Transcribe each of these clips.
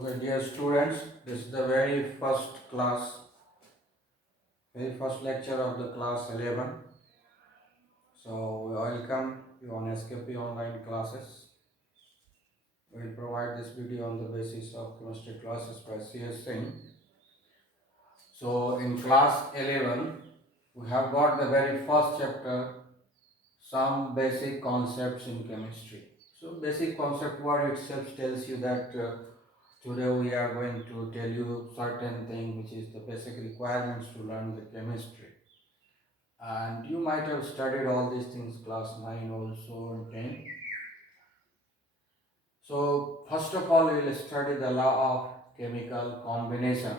Okay, dear students, this is the very first class, very first lecture of the class 11. So, welcome you on SKP online classes. We will provide this video on the basis of chemistry classes by CS Singh. So, in class 11, we have got the very first chapter, some basic concepts in chemistry. So, basic concept word itself tells you that today we are going to tell you certain thing which is the basic requirements to learn the chemistry. And you might have studied all these things class 9 also and 10. So first of all we will study the law of chemical combination.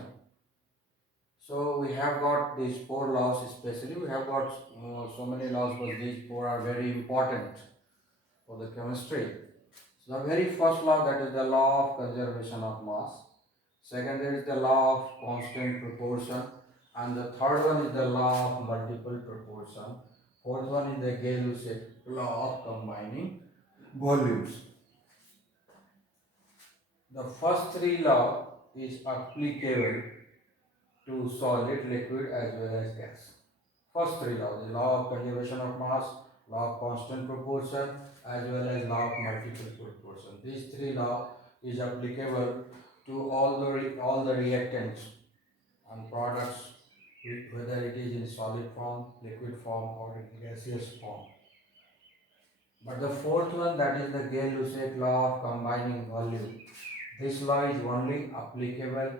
So we have got these four laws, especially we have got so many laws, but these four are very important for the chemistry. So the very first law, that is the law of conservation of mass. Second is the law of constant proportion, and the third one is the law of multiple proportion. Fourth one is the Gay-Lussac law of combining volumes. The first three law is applicable to solid, liquid as well as gas. First three laws, the law of conservation of mass, law of constant proportion as well as law of multiple proportion. These three law is applicable to all the reactants and products, whether it is in solid form, liquid form or in gaseous form. But the fourth one, that is the Gay-Lussac law of combining volume. This law is only applicable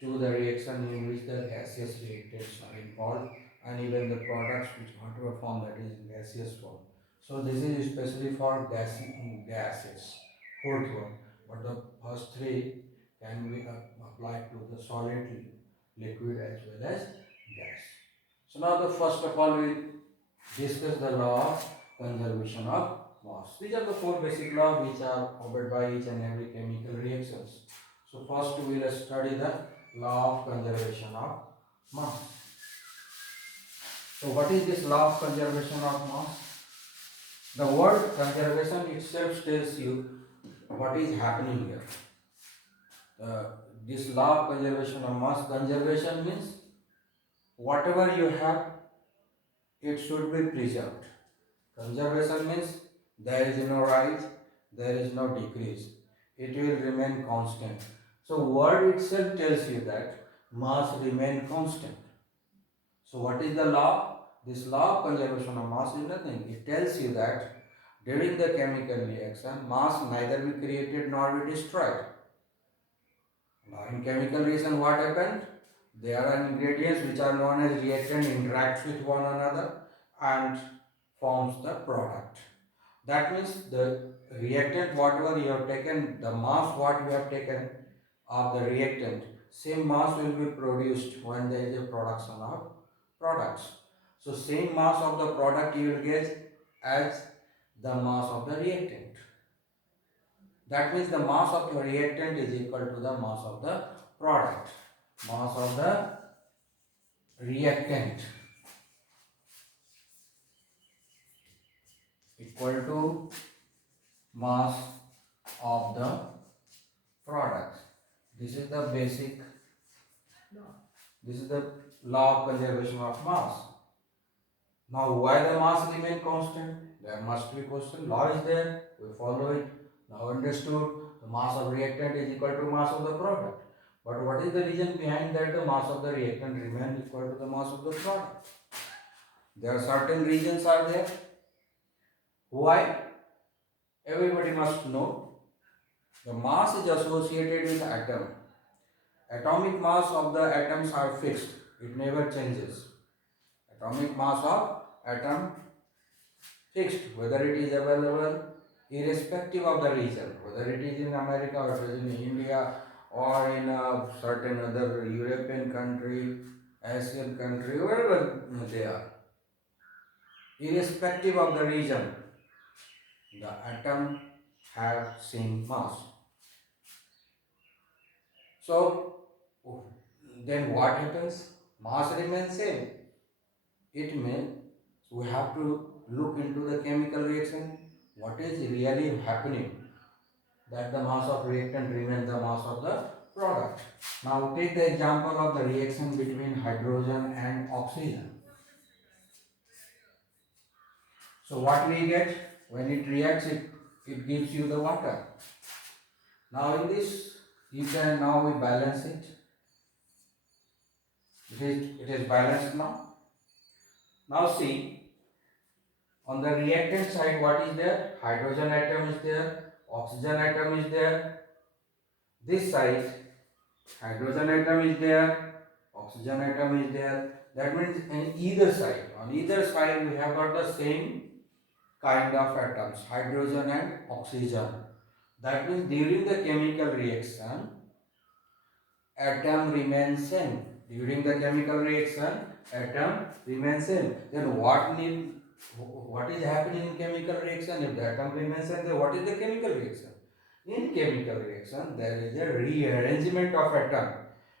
to the reaction in which the gaseous reactants are involved and even the products which whatever form that is in gaseous form. So this is especially for gases. Fourth one. But the first three can be applied to the solid, liquid as well as gas. So now the first of all we discuss the law of conservation of mass. These are the four basic laws which are obeyed by each and every chemical reactions. So first we will study the law of conservation of mass. So what is this law of conservation of mass? The word conservation itself tells you what is happening here. This law of conservation of mass, conservation means whatever you have, it should be preserved. Conservation means there is no rise, there is no decrease. It will remain constant. So word itself tells you that mass remain constant. So what is the law? This law of conservation of mass is nothing. It tells you that during the chemical reaction, mass neither be created nor be destroyed. Now in chemical reaction what happened? There are ingredients which are known as reactant interacts with one another and forms the product. That means the reactant whatever you have taken, the mass what you have taken of the reactant, same mass will be produced when there is a production of products. So same mass of the product you will get as the mass of the reactant. That means the mass of the reactant is equal to the mass of the product. Mass of the reactant equal to mass of the product. This is the basic, this is the law of conservation of mass. Now why the mass remain constant? There must be question. Law is there, we follow it. Now understood, the mass of reactant is equal to mass of the product. But what is the reason behind that the mass of the reactant remain equal to the mass of the product? There are certain reasons are there. Why? Everybody must know. The mass is associated with atom. Atomic mass of the atoms are fixed. It never changes. Atomic mass of atom fixed, whether it is available irrespective of the region, whether it is in America or it is in India or in a certain other European country, Asian country, wherever they are. Irrespective of the region, the atom have same mass. So then what happens? Mass remains same. It means we have to look into the chemical reaction. What is really happening? that the mass of reactant remains the mass of the product. Now take the example of the reaction between hydrogen and oxygen. So what we get when it reacts, it gives you the water. Now in this, you can now we balance it. It is balanced now. Now see, on the reactant side, what is there? Hydrogen atom is there, oxygen atom is there. This side, hydrogen atom is there, oxygen atom is there. That means on either side we have got the same kind of atoms, hydrogen and oxygen. That means during the chemical reaction, atom remains same. During the chemical reaction, atom remains same. Then what is happening in chemical reaction? If the atom remains same, then what is the chemical reaction? In chemical reaction, there is a rearrangement of atom.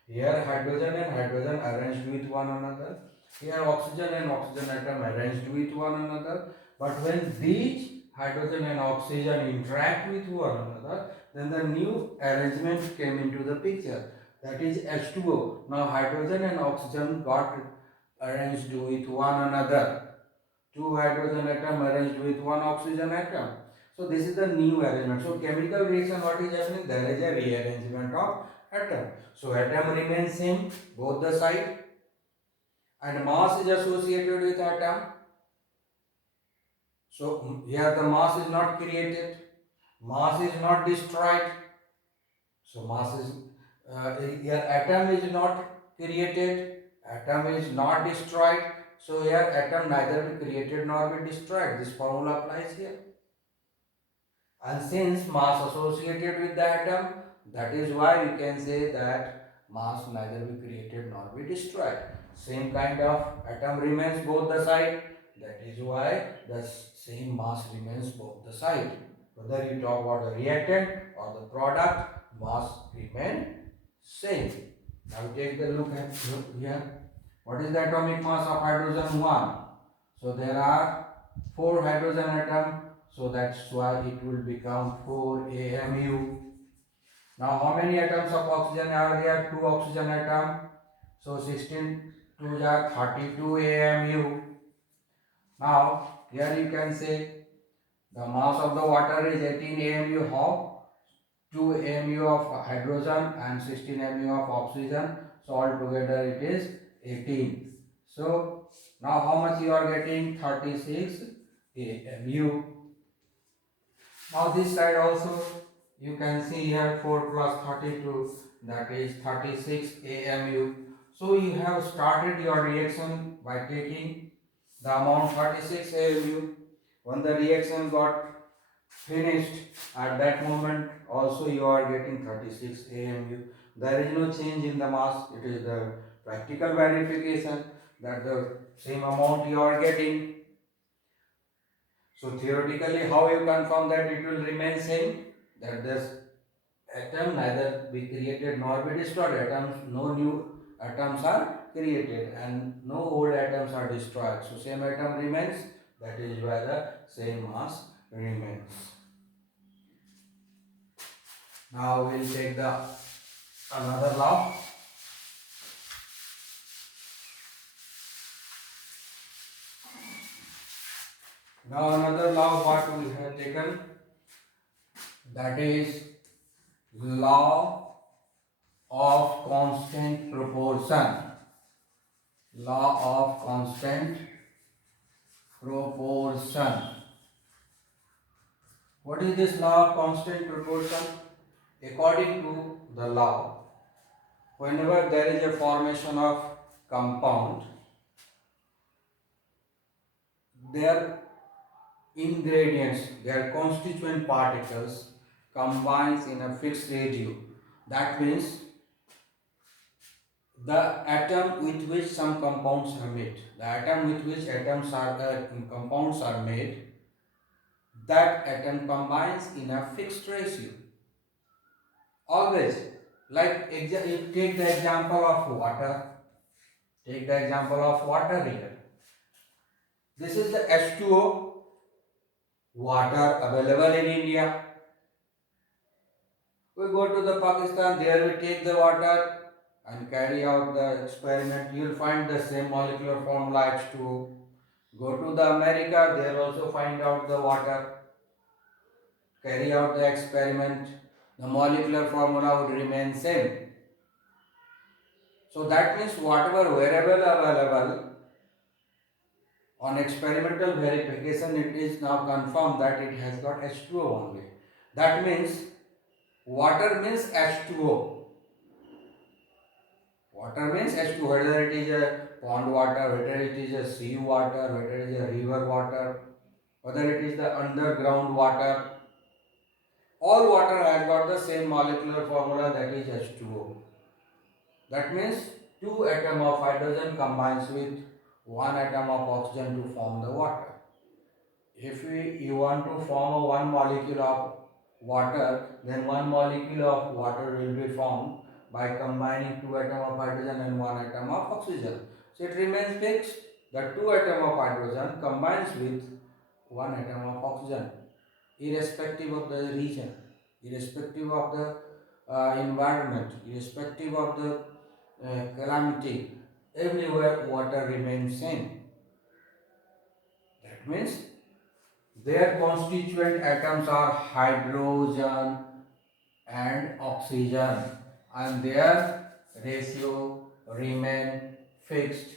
Here hydrogen and hydrogen arranged with one another. Here oxygen and oxygen atom arranged with one another. But when these hydrogen and oxygen interact with one another, then the new arrangement came into the picture. That is H2O. Now hydrogen and oxygen got arranged with one another. Two hydrogen atom arranged with one oxygen atom. So this is the new arrangement. So chemical reaction, what is happening? There is a rearrangement of atom. So atom remains same, both the side, and mass is associated with atom. So here the mass is not created, mass is not destroyed. So mass is here atom is not created, atom is not destroyed. So here atom neither be created nor be destroyed. This formula applies here. And since mass associated with the atom, that is why we can say that mass neither be created nor be destroyed. Same kind of atom remains both the side. That is why the same mass remains both the side. Whether you talk about the reactant or the product, mass remain same. Now take the look here. What is the atomic mass of hydrogen? 1. So there are 4 hydrogen atoms. So that's why it will become 4 AMU. Now how many atoms of oxygen are there? 2 oxygen atoms. So 16 2 are 32 AMU. Now here you can say the mass of the water is 18 AMU. How? 2 AMU of hydrogen and 16 AMU of oxygen. So altogether it is 18. So now how much you are getting? 36 AMU. Now this side also you can see here 4 plus 32, that is 36 AMU. So you have started your reaction by taking the amount 36 AMU. When the reaction got finished, at that moment also you are getting 36 AMU. There is no change in the mass. It is the practical verification that the same amount you are getting. So theoretically, how you confirm that it will remain same? That this atom neither be created nor be destroyed. No new atoms are created and no old atoms are destroyed. So same atom remains. That is why the same mass remains. Now we will take the another law. Now another law what we have taken, that is law of constant proportion. Law of constant proportion. What is this law of constant proportion? According to the law, whenever there is a formation of compound, their ingredients, their constituent particles combines in a fixed ratio. That means the atom with which some compounds are made, the atom with which compounds are made, that atom combines in a fixed ratio. Always, like take the example of water. Take the example of water here. This is the H2O water available in India. We go to the Pakistan, there we take the water and carry out the experiment. You will find the same molecular formula H2O. Go to the America, there also find out the water, carry out the experiment. The molecular formula would remain same. So that means whatever variable available on experimental verification, it is now confirmed that it has got H2O only. That means water means H2O. Water means H2O, whether it is a pond water, whether it is a sea water, whether it is a river water, whether it is the underground water, all water has got the same molecular formula, that is H2O. That means two atoms of hydrogen combines with one atom of oxygen to form the water. If you want to form a one molecule of water, then one molecule of water will be formed by combining two atoms of hydrogen and one atom of oxygen. So it remains fixed. The two atoms of hydrogen combines with one atom of oxygen, irrespective of the region, irrespective of the environment, irrespective of the calamity. Everywhere water remains same. That means their constituent atoms are hydrogen and oxygen, and their ratio remain fixed.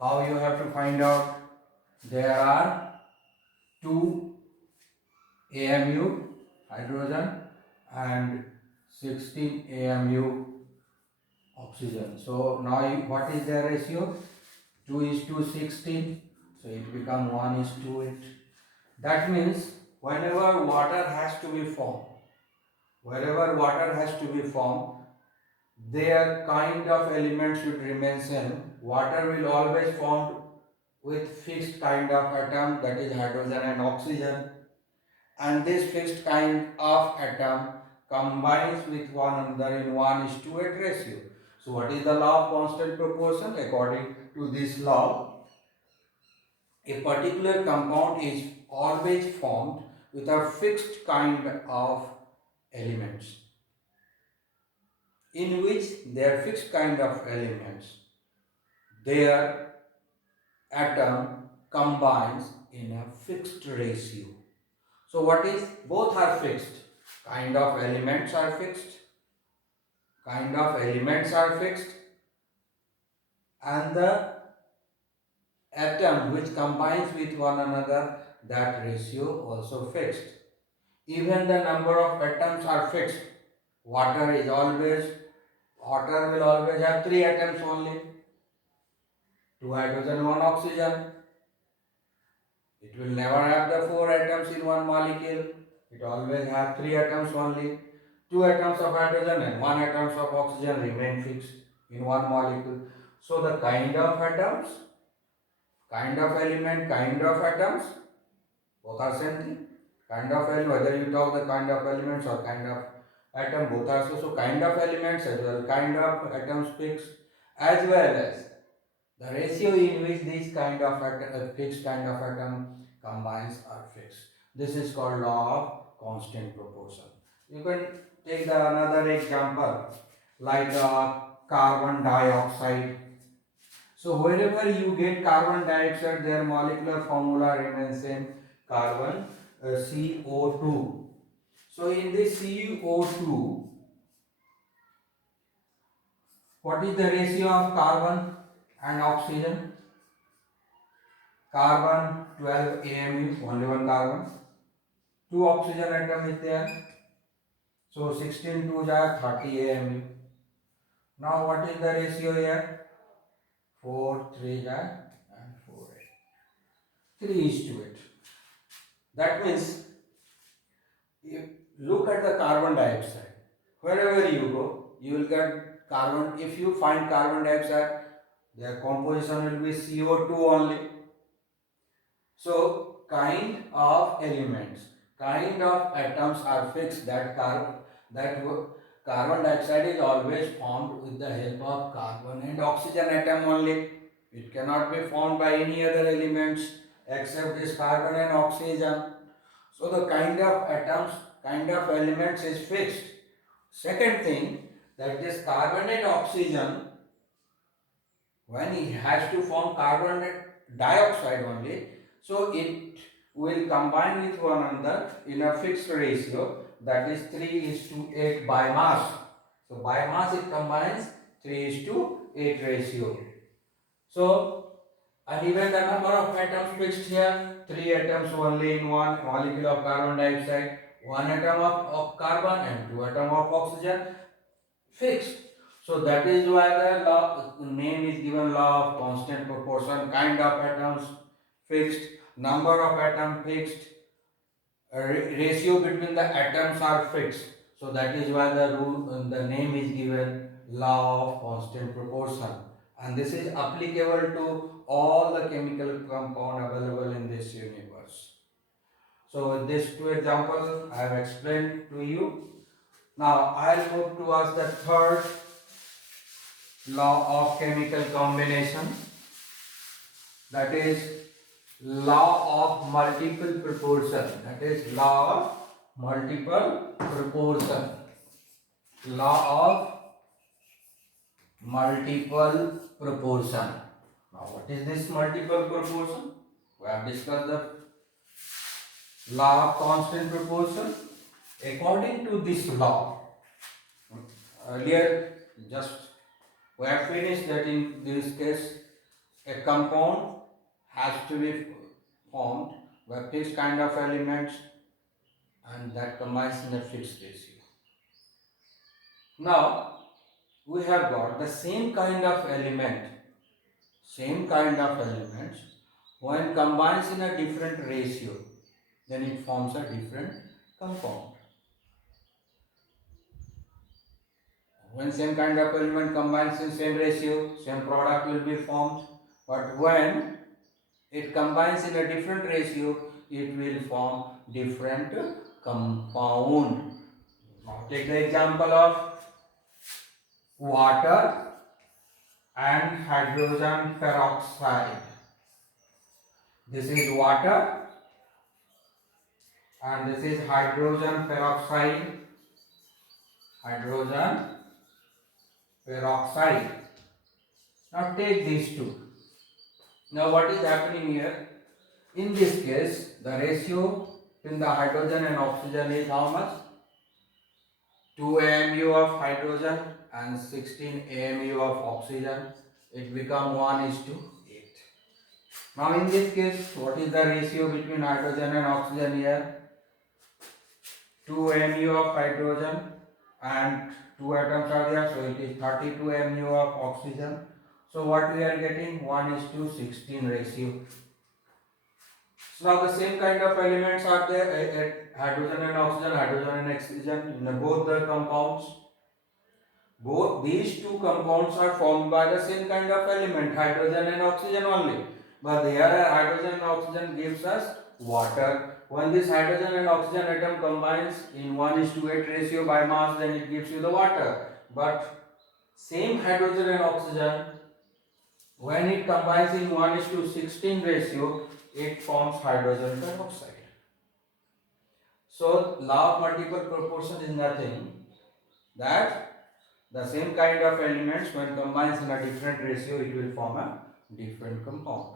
How you have to find out? There are 2 AMU hydrogen and 16 AMU oxygen. So now what is their ratio? 2 is to 16. So it becomes 1 is to 8. That means whenever water has to be formed, wherever water has to be formed, their kind of element should remain same. Water will always form with fixed kind of atom, that is hydrogen and oxygen, and this fixed kind of atom combines with one another in 1 is to 8 ratio. So what is the law of constant proportion? According to this law, a particular compound is always formed with a fixed kind of elements, in which their fixed kind of elements, their atom combines in a fixed ratio. So what is, both are fixed, kind of elements are fixed, kind of elements are fixed, and the atom which combines with one another, that ratio also fixed. Even the number of atoms are fixed. Water will always have 3 atoms only, 2 hydrogen, 1 oxygen. It will never have the 4 atoms in one molecule. It always have 3 atoms only. 2 atoms of hydrogen and 1 atoms of oxygen remain fixed in one molecule. So the kind of atoms, kind of element, kind of atoms, both are same thing. Kind of element, whether you talk the kind of elements or kind of atom, both are so kind of elements as well, kind of atoms fixed, as well as the ratio in which these kind of fixed kind of atom combines are fixed. This is called law of constant proportion. You can take another example like carbon dioxide. So wherever you get carbon dioxide, their molecular formula remains same, carbon CO2. So in this CO2, what is the ratio of carbon and oxygen? Carbon 12 AMU, only one carbon. 2 oxygen atom is there. So 16 2 are 30 AMU. Now what is the ratio here? 4 3 and 4 8. 3 is to it. That means if look at the carbon dioxide. Wherever you go, you will get carbon. If you find carbon dioxide, their composition will be CO2 only. So kind of elements, kind of atoms are fixed. That carbon dioxide is always formed with the help of carbon and oxygen atom only. It cannot be formed by any other elements except this carbon and oxygen. So the kind of atoms, kind of elements is fixed. Second thing, that this carbonate oxygen, when it has to form carbon dioxide only, so it will combine with one another in a fixed ratio, that is 3:8 by mass. So by mass it combines 3:8 ratio. So, and even the number of atoms fixed here, 3 atoms only in one molecule of carbon dioxide, 1 atom of carbon and 2 atoms of oxygen fixed. So that is why the law name is given law of constant proportion. Kind of atoms fixed, number of atom fixed, ratio between the atoms are fixed. So that is why the name is given law of constant proportion. And this is applicable to all the chemical compound available in this universe. So with these two examples I have explained to you. Now I'll move towards the third law of chemical combination, that is law of multiple proportion. That is law of multiple proportion. Law of multiple proportion. Now what is this multiple proportion? We have discussed the law of constant proportion. According to this law, earlier just we have finished that in this case a compound has to be formed by fixed kind of elements and that combines in a fixed ratio. Now we have got the same kind of elements when combines in a different ratio, then it forms a different compound. When same kind of element combines in same ratio, same product will be formed. But when it combines in a different ratio, it will form different compound. Now take the example of water and hydrogen peroxide. This is water and this is hydrogen peroxide. Hydrogen peroxide. Now take these two. Now what is happening here? In this case, the ratio between the hydrogen and oxygen is how much? 2 AMU of hydrogen and 16 AMU of oxygen. It becomes 1:8. Now in this case, what is the ratio between hydrogen and oxygen here? 2 AMU of hydrogen and 2 atoms are there, so it is 32 AMU of oxygen. So what we are getting? 1:16 ratio. So now the same kind of elements are there at hydrogen and oxygen in both the compounds. Both these two compounds are formed by the same kind of element, hydrogen and oxygen only. But here hydrogen and oxygen gives us water. When this hydrogen and oxygen atom combines in 1:8 ratio by mass, then it gives you the water. But same hydrogen and oxygen, when it combines in 1:16 ratio, it forms hydrogen peroxide. So law of multiple proportion is nothing that the same kind of elements when combines in a different ratio, it will form a different compound.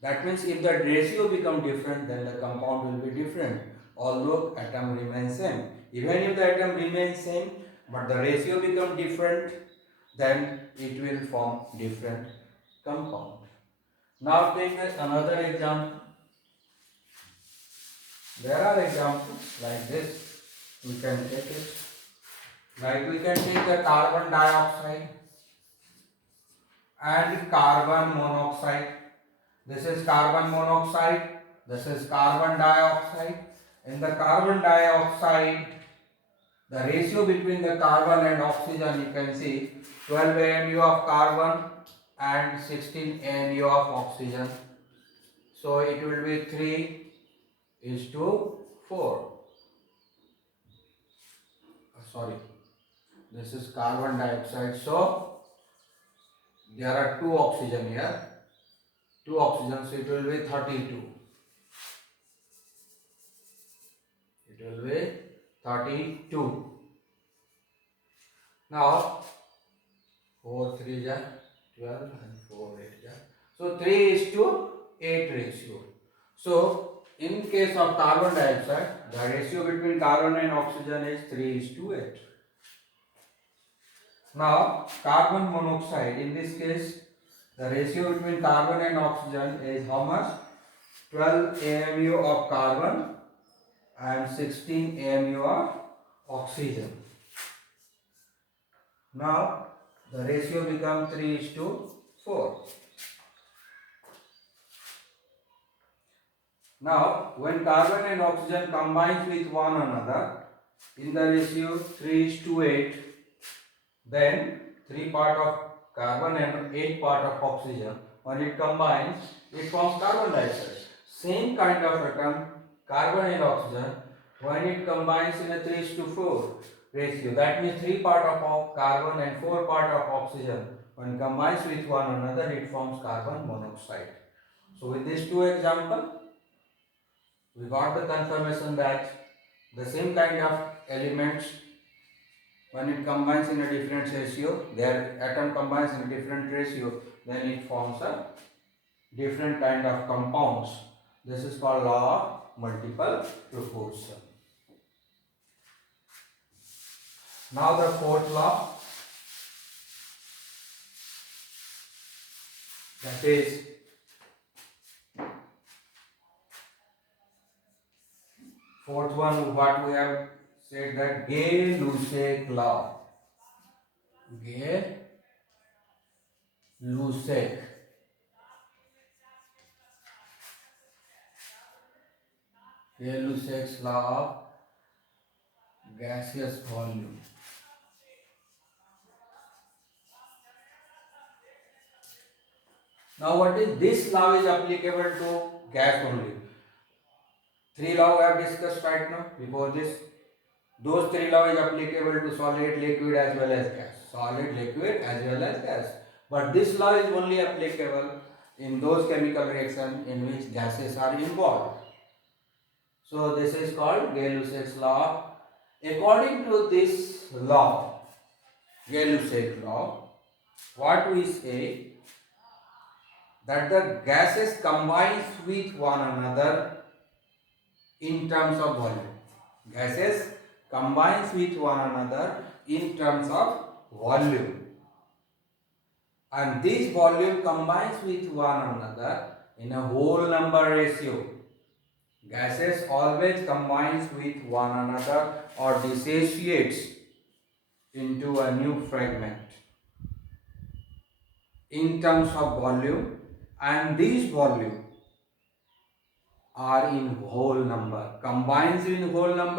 That means if the ratio become different, then the compound will be different, although atom remains same. Even if the atom remains same, but the ratio become different, then it will form different compound. Now take another example. There are examples like this. We can take it. Like we can take the carbon dioxide and carbon monoxide. This is carbon monoxide. This is carbon dioxide. In the carbon dioxide, the ratio between the carbon and oxygen, you can see 12 AMU of carbon and 16 AMU of oxygen. So it will be 3:4. Sorry, this is carbon dioxide. So there are 2 oxygen here. 2 oxygen, so it will be 32. It will be 32. Now 4 3 ja 12 and 4 8 ja. So 3 is to 8 ratio. So in case of carbon dioxide, the ratio between carbon and oxygen is 3 is to 8. Now carbon monoxide, in this case the ratio between carbon and oxygen is how much? 12 AMU of carbon and 16 AMU of oxygen. Now the ratio becomes 3 is to 4. Now when carbon and oxygen combines with one another in the ratio 3 is to 8, then 3 part of carbon and 8 part of oxygen, when it combines it forms carbon dioxide. Same kind of atom, carbon and oxygen, when it combines in a 3 is to 4 ratio, that means 3 part of carbon and 4 part of oxygen, when combines with one another it forms carbon monoxide. So with these two examples we got the confirmation that the same kind of elements, when it combines in a different ratio, their atom combines in a different ratio, then it forms a different kind of compounds. This is called law of multiple proportion. Now the fourth law, that is fourth one, what we have said, that Gay-Lussac law. Gay-Lussac. Gay-Lussac's law of gaseous volume. Now what is this law is applicable to gas only. Three law we have discussed right now before this. Those three law is applicable to solid, liquid as well as gas. Solid, liquid as well as gas. But this law is only applicable in those chemical reactions in which gases are involved. So this is called Gay-Lussac's law. According to this law, Gay-Lussac law, what we say, that the gases combines with one another in terms of volume. Gases combines with one another in terms of volume, and this volume combines with one another in a whole number ratio. Gases always combines with one another or dissociates into a new fragment in terms of volume, and these volume are in whole number, combines in whole number